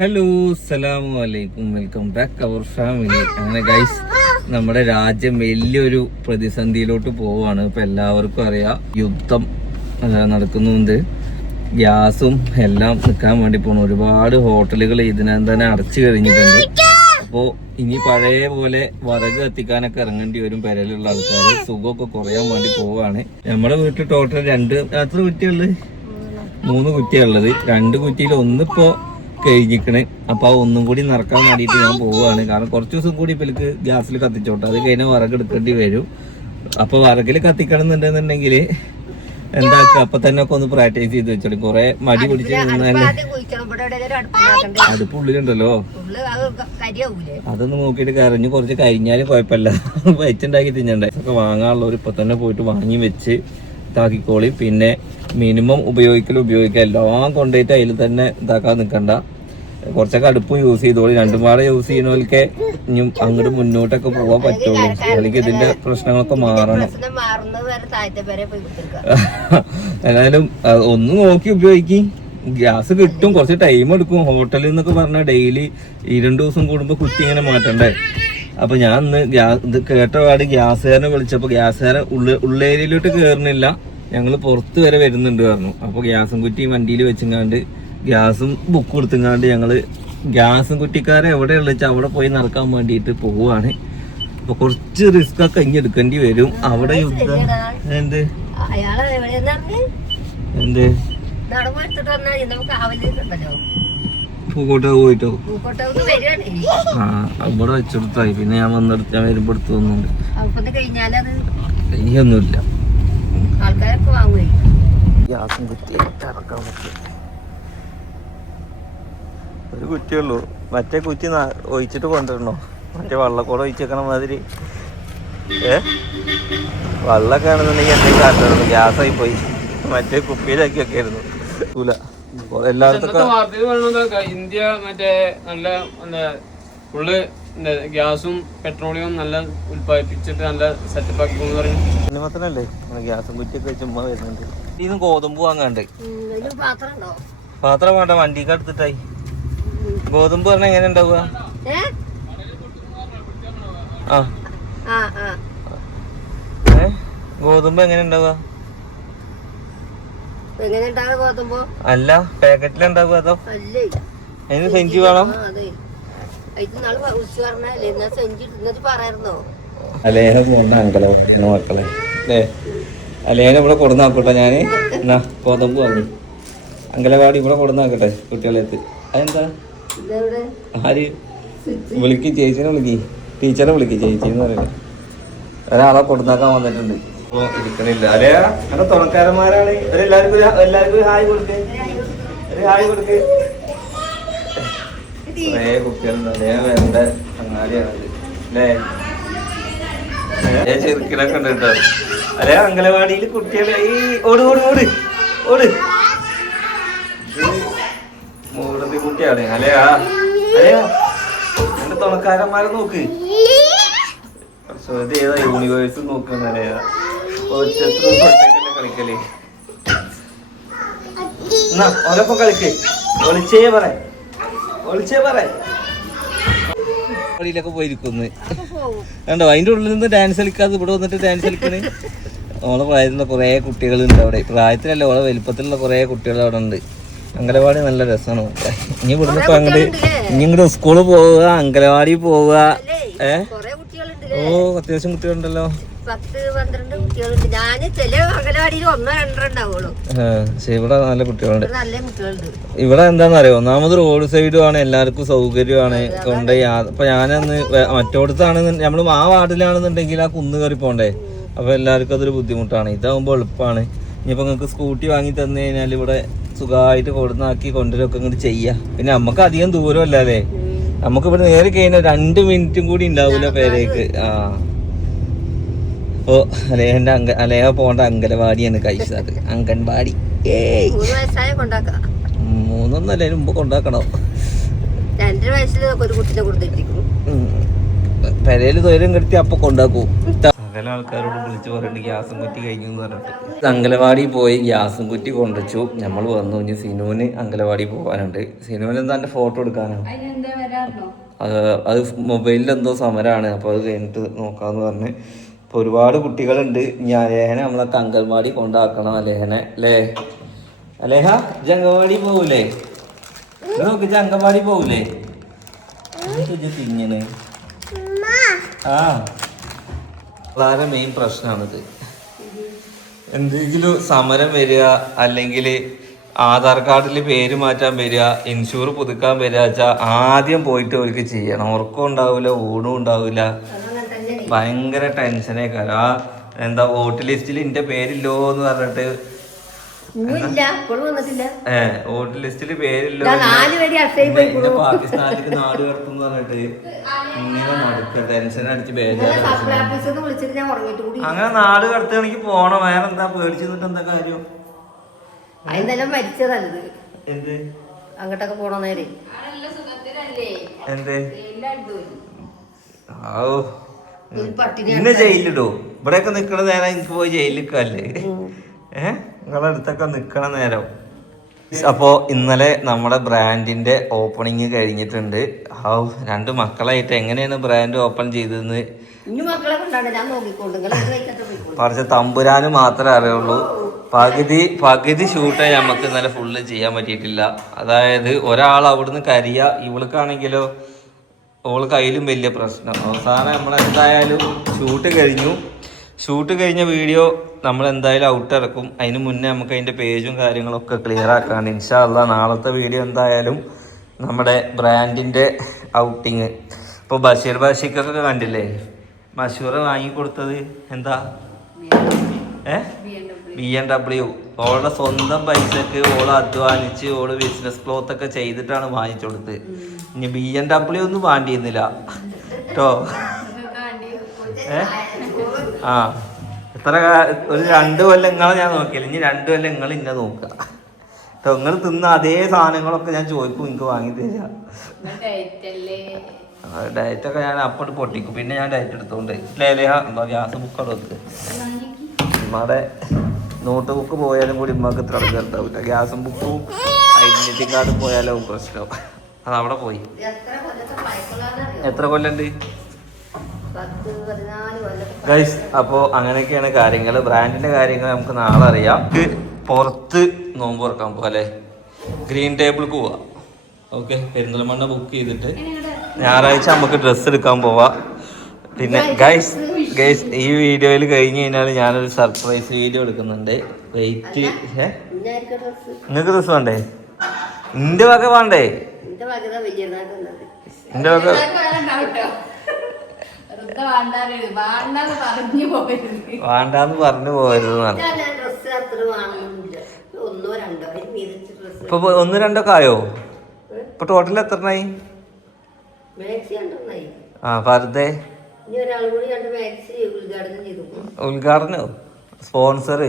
Hello അസ്സലാമു അലൈക്കും, welcome back അവർ family. അങ്ങനെ ഗൈസ്, നമ്മുടെ രാജ്യം വലിയൊരു പ്രതിസന്ധിയിലോട്ട് പോവാണ്. ഇപ്പൊ എല്ലാവർക്കും അറിയാം, യുദ്ധം നടക്കുന്നുണ്ട്. ഗ്യാസും എല്ലാം നിൽക്കാൻ വേണ്ടി പോകണം. ഒരുപാട് ഹോട്ടലുകൾ ഇതിനകം തന്നെ അടച്ചു കഴിഞ്ഞിട്ടുണ്ട്. അപ്പോൾ ഇനി പഴയ പോലെ വിറക് കത്തിക്കാനൊക്കെ ഇറങ്ങേണ്ടി വരും. പെരയിലുള്ള ആൾക്കാർ സുഖമൊക്കെ കുറയാൻ വേണ്ടി പോവാണ്. നമ്മുടെ വീട്ടിൽ ടോട്ടൽ എത്ര കുറ്റിയുള്ളത്? 3 കുറ്റിയുള്ളത്. 2 കുറ്റിയിൽ ഒന്നിപ്പോ കഴിഞ്ഞിക്കണേ. അപ്പൊ ആ ഒന്നും കൂടി നിറക്കാൻ വേണ്ടിയിട്ട് ഞാൻ പോവുകയാണ്. കാരണം കുറച്ച് ദിവസം കൂടി ഇപ്പൊ എനിക്ക് ഗ്യാസിൽ കത്തിച്ചോട്ടെ, അത് കഴിഞ്ഞാൽ വിറക് എടുക്കേണ്ടി വരും. അപ്പൊ വിറകിൽ കത്തിക്കണം എന്നുണ്ടെന്നുണ്ടെങ്കിൽ എന്താക്കുക, അപ്പൊ തന്നെ ഒക്കെ ഒന്ന് പ്രാക്ടീസ് ചെയ്ത് വെച്ചോളൂ. കുറെ മടി പിടിച്ച് നിന്നാല് അടുപ്പുള്ളിലുണ്ടല്ലോ, അതൊന്ന് നോക്കിയിട്ട് കരഞ്ഞ് കുറച്ച് കഴിഞ്ഞാലും കുഴപ്പമില്ല. വെച്ചുണ്ടാക്കി തിന്നണ്ടേ. ഒക്കെ വാങ്ങാനുള്ളവർ ഇപ്പൊ തന്നെ പോയിട്ട് വാങ്ങി വെച്ച് ഇതാക്കിക്കോളി. പിന്നെ മിനിമം ഉപയോഗിക്കുക. എല്ലാം കൊണ്ടുപോയിട്ട് അതിൽ തന്നെ ഇതാക്കാൻ നിൽക്കണ്ട. കുറച്ചൊക്കെ അടുപ്പും യൂസ് ചെയ്തോളി. 2 പാടെ യൂസ് ചെയ്യുന്നവർക്ക് ഇനി അങ്ങോട്ട് മുന്നോട്ടൊക്കെ പോകാൻ പറ്റുള്ളൂ. അല്ലെങ്കിൽ ഇതിന്റെ പ്രശ്നങ്ങളൊക്കെ മാറണം. എന്നാലും ഒന്ന് നോക്കി ഉപയോഗിക്കും. ഗ്യാസ് കിട്ടും, കുറച്ച് ടൈം എടുക്കും. ഹോട്ടലിൽ നിന്നൊക്കെ പറഞ്ഞാൽ ഡെയിലി 2 ദിവസം കൂടുമ്പോൾ കുറ്റി ഇങ്ങനെ മാറ്റണ്ടേ. അപ്പൊ ഞാൻ ഇന്ന് ഇത് കേട്ടപാട് ഗ്യാസുകാരനെ വിളിച്ചപ്പോ ഗ്യാസുകാരൻ ഉള്ളേരിയയിലോട്ട് കയറുന്നില്ല, ഞങ്ങൾ പുറത്ത് വരെ വരുന്നുണ്ട് പറഞ്ഞു. അപ്പൊ ഗ്യാസും കുറ്റി വണ്ടിയിൽ വെച്ചങ്ങാണ്ട് ഗ്യാസും ബുക്ക് കൊടുത്തങ്ങാണ്ട് ഞങ്ങള് ഗ്യാസും കുറ്റിക്കാരെ എവിടെയുള്ള വെച്ചാൽ അവിടെ പോയി നടക്കാൻ വേണ്ടിയിട്ട് പോവാണ്. അപ്പൊ കുറച്ച് റിസ്ക് ഒക്കെ ഇനി എടുക്കേണ്ടി വരും. അവിടെ യുദ്ധം എന്ത് പൂക്കോട്ട പോയിട്ടോ ഇവിടെ വെച്ചെടുത്തായി. പിന്നെ ഞാൻ വന്നെടുത്ത് ഞാൻ വരുമ്പോ എടുത്തു വന്നുണ്ട്. ഇനിയൊന്നുമില്ല, ഗ്യാസും കുറ്റി ഇറക്കാൻ പറ്റും. ഒരു കുറ്റിയുള്ളൂ. മറ്റേ കുറ്റി ഒഴിച്ചിട്ട് കൊണ്ടുവരണോ? മറ്റേ വള്ളക്കൂടെ ഒഴിച്ചേക്കണ മാതിരി. വള്ളൊക്കെ ആണെന്നുണ്ടെങ്കിൽ എന്തെങ്കിലും കാട്ടുന്നു. ഗ്യാസായി പോയി. മറ്റേ കുപ്പിയിലാക്കി ഒക്കെ ആയിരുന്നു. എല്ലായിടത്തും ഇന്ത്യ മറ്റേ നല്ല ഫുള്ള് ഗ്യാസും പെട്രോളിയം നല്ല ഉത്പാദിപ്പിച്ചിട്ട് നല്ല സെറ്റപ്പ് ആക്കി സിനിമത്തിനല്ലേ ഗ്യാസും കുറ്റിയൊക്കെ ചുമ്മാ വരുന്നുണ്ട്. ഇന്ന് ഗോതമ്പ് വാങ്ങാണ്ട് പാത്രം വേണ്ട, വണ്ടിക്ക് എടുത്തിട്ടായി. ഗോതമ്പ് പറഞ്ഞാൽ എങ്ങനെ ഉണ്ടാവുക? ഗോതമ്പ് എങ്ങനെ ഉണ്ടാവുക? അല്ല, പാക്കറ്റിലുണ്ടാവുക അതോ അതിന് സെഞ്ചി വേണം? അലേന പോണ്ട അങ്കലോ മക്കളെ അല്ലേ? അലേന ഇവിടെ കൊടുന്നാക്കട്ടെ. ഞാന് എന്നാ ഗോതമ്പ് വാങ്ങി അങ്കലവാടി ഇവിടെ കൊടുന്നാക്കട്ടെ കുട്ടികളെത്ത്. അതെന്താ ആര് വിളിക്കും? ചേച്ചിനെ വിളിക്കും, ടീച്ചറെ വിളിക്കും. ചേച്ചിന്ന് പറയുന്നത് ഒരാളെ കൊടുന്നാക്കാൻ വന്നിട്ടുണ്ട്. ഇപ്പൊ ഇരിക്കണില്ല. അല്ലേ അങ്ങനെ തുണക്കാരന്മാരാണ് എല്ലാവർക്കും ഹായ് കൊടുക്ക്, ഒരു ഹായ് കൊടുക്ക്. കുറേ കുട്ടികളുണ്ട്. അതേ വേണ്ട അങ്ങാടിയാണത് അല്ലേ? ചെറുക്കിലൊക്കെ ഉണ്ട് കേട്ടോ. അല്ലെ അംഗനവാടിയിൽ കുട്ടികളെ ഈ ഓട് ഓട് ഓട് ഓട് മൂടത്തി കുട്ടിയാണ്. അല്ലയാ അല്ലയാ എന്റെ തുണക്കാരന്മാരെ നോക്ക്. ഏതാ യൂണിവേഴ്സ് നോക്കുന്നല്ലേ? കളിക്കല് എന്നാ ഓലൊപ്പം കളിക്ക്. ഒളിച്ചേ പറയൊക്കെ പോയിരിക്കുന്നു കണ്ടോ? അതിന്റെ ഉള്ളിൽ നിന്ന് ഡാൻസ് കളിക്കാതെ ഇവിടെ വന്നിട്ട് ഡാൻസ് കളിക്കണേ. ഓളെ പ്രായത്തിലുള്ള കുറെ കുട്ടികളുണ്ട് അവിടെ. പ്രായത്തിലല്ല, ഓളെ വലുപ്പത്തിലുള്ള കുറെ കുട്ടികൾ അവിടെ ഉണ്ട്. അംഗനവാടി നല്ല രസമാണ്. ഇനി ഇവിടുന്ന് ഇപ്പൊ ഇങ്ങോട്ട് സ്കൂളിൽ പോവുക, അംഗനവാടി പോവുക. ഓ അത്യാവശ്യം കുട്ടികളുണ്ടല്ലോ. 10-12 കുട്ടികളുണ്ട്. ഞാൻ ചില അംഗനവാടിയിൽ 1-2 ഉണ്ടാവുള്ളൂ. ഇവിടെ നല്ല കുട്ടികളുണ്ട്. ഇവിടെ എന്താണെന്നറിയോ, ഒന്നാമത് റോഡ് സൈഡും ആണ്, എല്ലാവർക്കും സൗകര്യമാണ്. കൊണ്ടുപോയി ഇപ്പൊ ഞാനന്ന് മറ്റോടത്താണ് നമ്മള് ആ വാർഡിലാണെന്നുണ്ടെങ്കിൽ ആ കുന്ന് കയറി പോണ്ടേ. അപ്പൊ എല്ലാവർക്കും അതൊരു ബുദ്ധിമുട്ടാണ്. ഇതാകുമ്പോ എളുപ്പമാണ്. ഇനിയിപ്പോ നിങ്ങൾക്ക് സ്കൂട്ടി വാങ്ങി തന്നു കഴിഞ്ഞാൽ ഇവിടെ സുഖമായിട്ട് കൊടുന്നാക്കി കൊണ്ടുവരൊക്കെ ഇങ്ങോട്ട് ചെയ്യാം. പിന്നെ നമുക്ക് അധികം ദൂരം അല്ലേ, നമുക്ക് ഇവിടെ നേരെ കഴിഞ്ഞാൽ 2 മിനിറ്റും കൂടി ഉണ്ടാവൂല പേരേക്ക്. ഓ അലേഹന്റെ അലേഹ പോണ്ട അംഗനവാടിയാണ് കഴിച്ചത്. അംഗൻവാടി 3 മുമ്പ് കൊണ്ടാക്കണോ? 2 വയസ്സിൽ ഒരു കുട്ടിനെ കൊടുത്തിരിക്കുന്നു. പെരയില് തൊഴിലും കെടുത്തി അപ്പൊ കൊണ്ടാക്കൂ. അകല ആൾക്കാരോട് വിളിച്ച് പറയുന്നുണ്ട് ഗ്യാസും കുറ്റി കഴിഞ്ഞു എന്ന് പറഞ്ഞിട്ട്. അങ്കലവാടി പോയി ഗ്യാസും കുറ്റി കൊണ്ടുവച്ചു. നമ്മൾ വന്നു. ഇനി സിനുവിന് അങ്കലവാടി പോകാനുണ്ട്. സിനുവിന് എന്താ എൻ്റെ ഫോട്ടോ എടുക്കാനോ? അത് മൊബൈലിൽ എന്തോ സമരമാണ്. അപ്പോൾ അത് കഴിഞ്ഞിട്ട് നോക്കാമെന്ന് പറഞ്ഞ്. ഇപ്പോൾ ഒരുപാട് കുട്ടികളുണ്ട്. ഞാൻ അലേഹനെ നമ്മളൊക്കെ അങ്കൽവാടി കൊണ്ടാക്കണം. അലേഹനെ അല്ലേ? അലേഹ ഇജ്ജ് അങ്കവാടി പോകൂലേ? നോക്ക് ഇജ്ജ് അങ്കവാടി പോകൂലേ? തിങ്ങനെ ആ വളരെ മെയിൻ പ്രശ്നമാണിത്. എന്തെങ്കിലും സമരം വരിക, അല്ലെങ്കിൽ ആധാർ കാർഡിൽ പേര് മാറ്റാൻ വരിക, ഇൻഷൂർ പുതുക്കാൻ വരിക വെച്ചാൽ ആദ്യം പോയിട്ട് അവർക്ക് ചെയ്യണം. ഉറക്കം ഉണ്ടാവില്ല, ഊണും ഉണ്ടാവില്ല, ഭയങ്കര ടെൻഷനേക്കാ. ആ എന്താ വോട്ട് ലിസ്റ്റിൽ എൻ്റെ പേരില്ലോ എന്ന് പറഞ്ഞിട്ട് വോട്ട് ലിസ്റ്റില് പേരില്ലോ, പാകിസ്ഥാനിലേക്ക് നാട് കടത്തുന്ന് പറഞ്ഞിട്ട് ഇങ്ങനെ നടക്കുക. ടെൻഷൻ അടിച്ച് ബേജാറ്. അങ്ങനെ നാട് കടത്തുകയാണെങ്കിൽ പോണം. വേറെ എന്താ പേടിച്ചു നിന്നിട്ട് എന്താ കാര്യം? എന്ത് അങ്ങോട്ടൊക്കെ പോണ നേരെ എന്ത് ഇന്ന് ജയിലിടോ? ഇവിടെയൊക്കെ നിക്കണ നേരം എനിക്ക് പോയി ജയിലിക്കല്ലേ? നിങ്ങളുടെ അടുത്തൊക്കെ നിക്കണ നേരം. അപ്പോൾ ഇന്നലെ നമ്മുടെ ബ്രാൻഡിന്റെ ഓപ്പണിങ് കഴിഞ്ഞിട്ടുണ്ട്. 2 മക്കളായിട്ട് എങ്ങനെയാണ് ബ്രാൻഡ് ഓപ്പൺ ചെയ്തതെന്ന് കുറച്ച് തമ്പുരാന് മാത്രമേ അറിയുള്ളൂ. പകുതി ഷൂട്ടേ നമുക്ക് ഇന്നലെ ഫുള്ള് ചെയ്യാൻ പറ്റിയിട്ടില്ല. അതായത് ഒരാൾ അവിടുന്ന് കരിയ, ഇവൾക്കാണെങ്കിലോ ഓൾ കയ്യിലും വലിയ പ്രശ്നം. അവസാനം നമ്മളെന്തായാലും ഷൂട്ട് കഴിഞ്ഞ വീഡിയോ നമ്മൾ എന്തായാലും ഔട്ട് ഇറക്കും. അതിന് മുന്നേ നമുക്ക് അതിൻ്റെ പേജും കാര്യങ്ങളൊക്കെ ക്ലിയർ ആക്കാണ്ട്. ഇൻഷാ അല്ലാ നാളത്തെ വീഡിയോ എന്തായാലും നമ്മുടെ ബ്രാൻഡിൻ്റെ ഔട്ടിങ്. ഇപ്പോൾ ബഷീർ ബാഷിക്കൊക്കെ കണ്ടില്ലേ? മഷൂർ വാങ്ങിക്കൊടുത്തത് എന്താ? BMW. ഓളുടെ സ്വന്തം പൈസക്ക് ഓള് അധ്വാനിച്ച് ഓള് ബിസിനസ് ക്ലോത്ത് ഒക്കെ ചെയ്തിട്ടാണ് വാങ്ങിച്ചു കൊടുത്തത്. ഇനി BMW ഒന്നും വേണ്ടിയിരുന്നില്ല കേട്ടോ. ആ എത്ര ഒരു 2 കൊല്ലം നിങ്ങളെ ഞാൻ നോക്കിയില്ല. ഇനി 2 കൊല്ലം നിങ്ങൾ ഇന്നെ നോക്കുക കേട്ടോ. നിങ്ങൾ തിന്ന അതേ സാധനങ്ങളൊക്കെ ഞാൻ ചോദിക്കും, എനിക്ക് വാങ്ങി തരിക. ഡയറ്റൊക്കെ ഞാൻ അപ്പോട്ട് പൊട്ടിക്കും. പിന്നെ ഞാൻ ഡയറ്റ് എടുത്തോണ്ട് ഗ്യാസ് ബുക്കോട് വെക്ക്. ഉമ്മയുടെ നോട്ട് ബുക്ക് പോയാലും കൂടി ഉമ്മക്ക് ഇത്ര ഉണ്ടാവില്ല. ഗ്യാസും ബുക്കും ഐഡന്റിറ്റി കാർഡും പോയാലും പ്രശ്നവും. അതവിടെ പോയി. എത്ര കൊല്ലണ്ട് ഗൈസ്? അപ്പോൾ അങ്ങനെയൊക്കെയാണ് കാര്യങ്ങൾ. ബ്രാൻഡിന്റെ കാര്യങ്ങൾ നമുക്ക് നാളെ അറിയാം. പുറത്ത് നോമ്പ് തുറക്കാൻ പോവാ അല്ലേ? ഗ്രീൻ ടേബിൾക്ക് പോവാം. ഓക്കെ, പെരിന്തൽമണ്ണ ബുക്ക് ചെയ്തിട്ട് ഞായറാഴ്ച നമുക്ക് ഡ്രസ്സ് എടുക്കാൻ പോവാം. പിന്നെ ഗൈസ് ഈ വീഡിയോയിൽ കഴിഞ്ഞ് കഴിഞ്ഞാൽ ഞാനൊരു സർപ്രൈസ് വീഡിയോ എടുക്കുന്നുണ്ട്. വെയിറ്റ്. നിങ്ങൾക്ക് ഡ്രസ്സ് വേണ്ടേ? എന്റെ വക വേണ്ടേ? എന്റെ വക വേണ്ടാന്ന് പറഞ്ഞു പോകരുതെന്നാണ്. ഇപ്പൊ 1-2 ഒക്കെ ആയോ? ഇപ്പൊ ടോട്ടൽ എത്രണ്ണായി? ആ ഫർദേ ഉദ്ഘാടനോ സ്പോൺസർ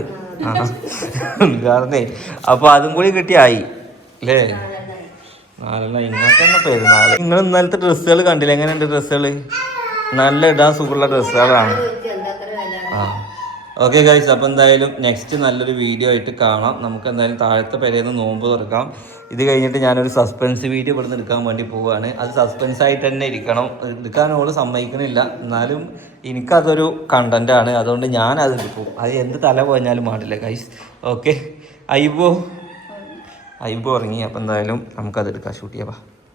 ഉദ്ഘാടനേ. അപ്പൊ അതും കൂടി കിട്ടിയായി അല്ലേ? 4 ഇങ്ങനത്തെ തന്നെ പെരുന്നാള്. നിങ്ങൾ ഇന്നലത്തെ ഡ്രസ്സുകൾ കണ്ടില്ല? എങ്ങനെയുണ്ട് ഡ്രസ്സുകൾ? നല്ല ഇടാൻ സുഖമുള്ള ഡ്രസ്സുകളാണ്. ആ ഓക്കെ ഗൈസ്, അപ്പോൾ എന്തായാലും നെക്സ്റ്റ് നല്ലൊരു വീഡിയോ ആയിട്ട് കാണാം. നമുക്ക് എന്തായാലും താഴത്തെ പെരേന്ന് നോമ്പ് തുറക്കാം. ഇത് കഴിഞ്ഞിട്ട് ഞാനൊരു സസ്പെൻസ് വീഡിയോ ഇവിടുന്ന് എടുക്കാൻ വേണ്ടി പോവുകയാണ്. അത് സസ്പെൻസ് ആയിട്ട് തന്നെ ഇരിക്കണം. എടുക്കാനോട് സമ്മതിക്കണില്ല, എന്നാലും എനിക്കതൊരു കണ്ടൻ്റാണ്. അതുകൊണ്ട് ഞാനത് എടുക്കും. അത് എന്ത് തല പോഞ്ഞാലും പാടില്ല ഗൈസ്. ഓക്കെ, ഐബോ ഉറങ്ങി. അപ്പോൾ എന്തായാലും നമുക്കത് എടുക്കാം. ഷൂട്ട് ചെയ്യാം.